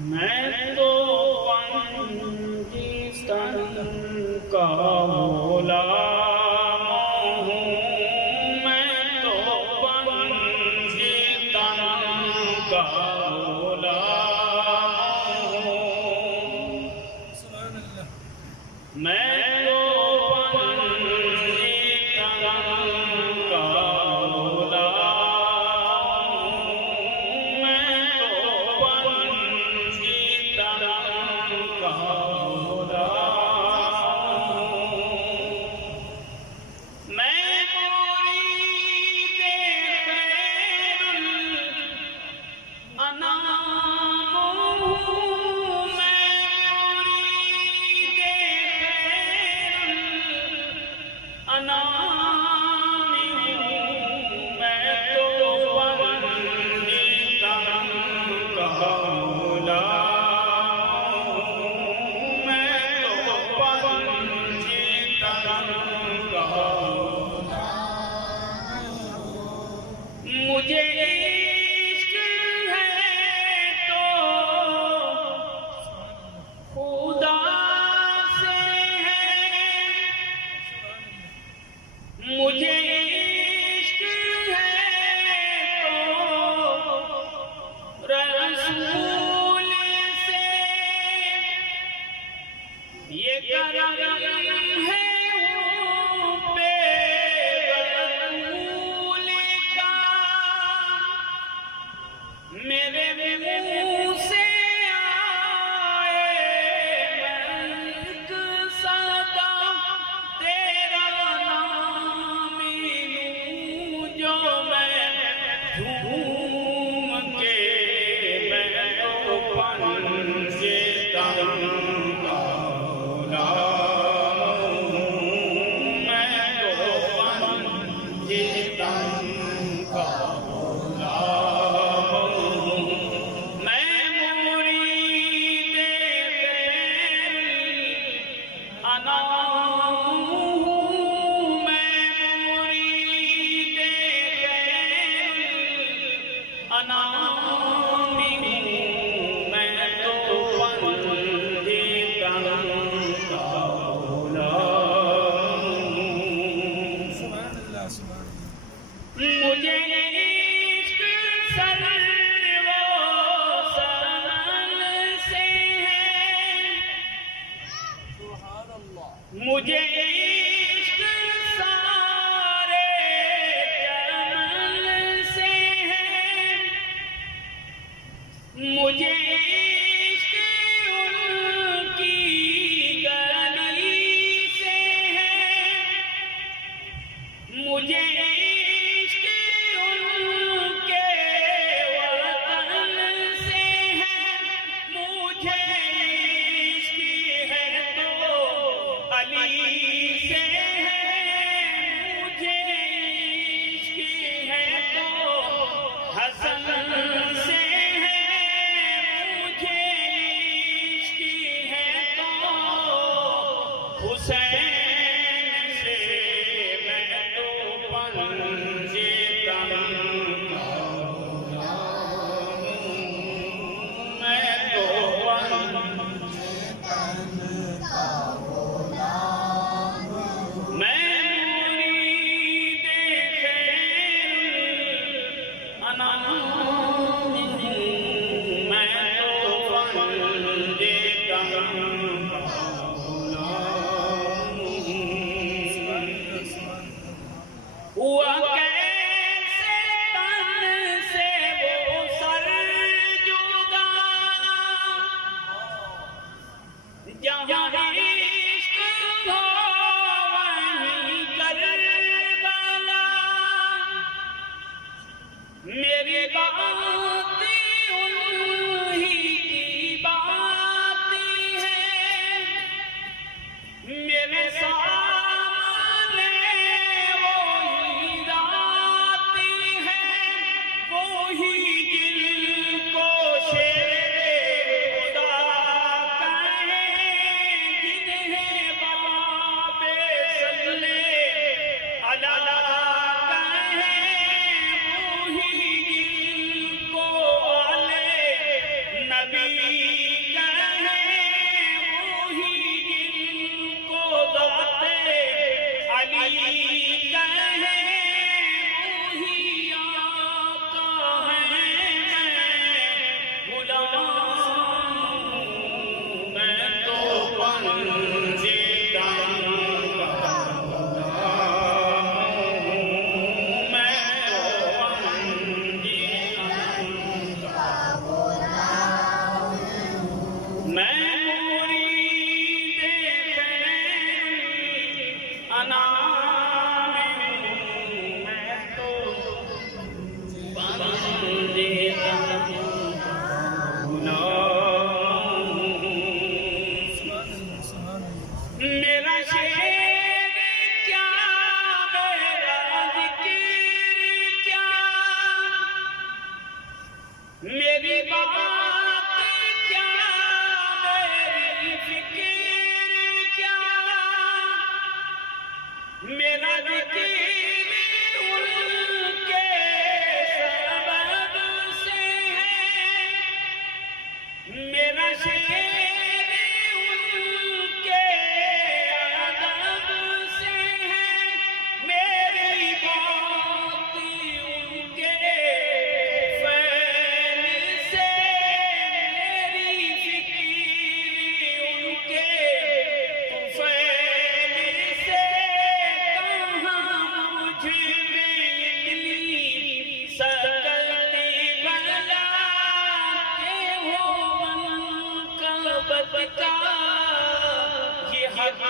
मैं तो पंजीस्तन का भोला हूँ। मैं तो पंजीस्तन का भोला हूँ। मैं तो पंजीस्तन का भोला मुझे इश्क है तो खुदा से है। मुझे इश्क है तो रसूल से। ये करम है मेरे मुँह से आए मलिक सदा तेरा नाम लूं जो मैं झूम के। मैं तो पंजीस्तन का भोला हूँ। मैं तो पंजीस्तन का भोला मुझे इश्क सर्वो सरल से है। मुझे इश्क सारे जमल से है। मुझे इश्क उनकी गली से है। मुझे अली मैं तो पंजीदा का खुदा हूँ, मैं तो पंजीदा का खुदा हूँ। मैं मुरीद अना मेरा शेर क्या, मेरा जिक्र क्या, मेरी बात क्या, मेरी फिक्र क्या, मेरा जिक्र उनके सबब से है, मेरा शेर ये हक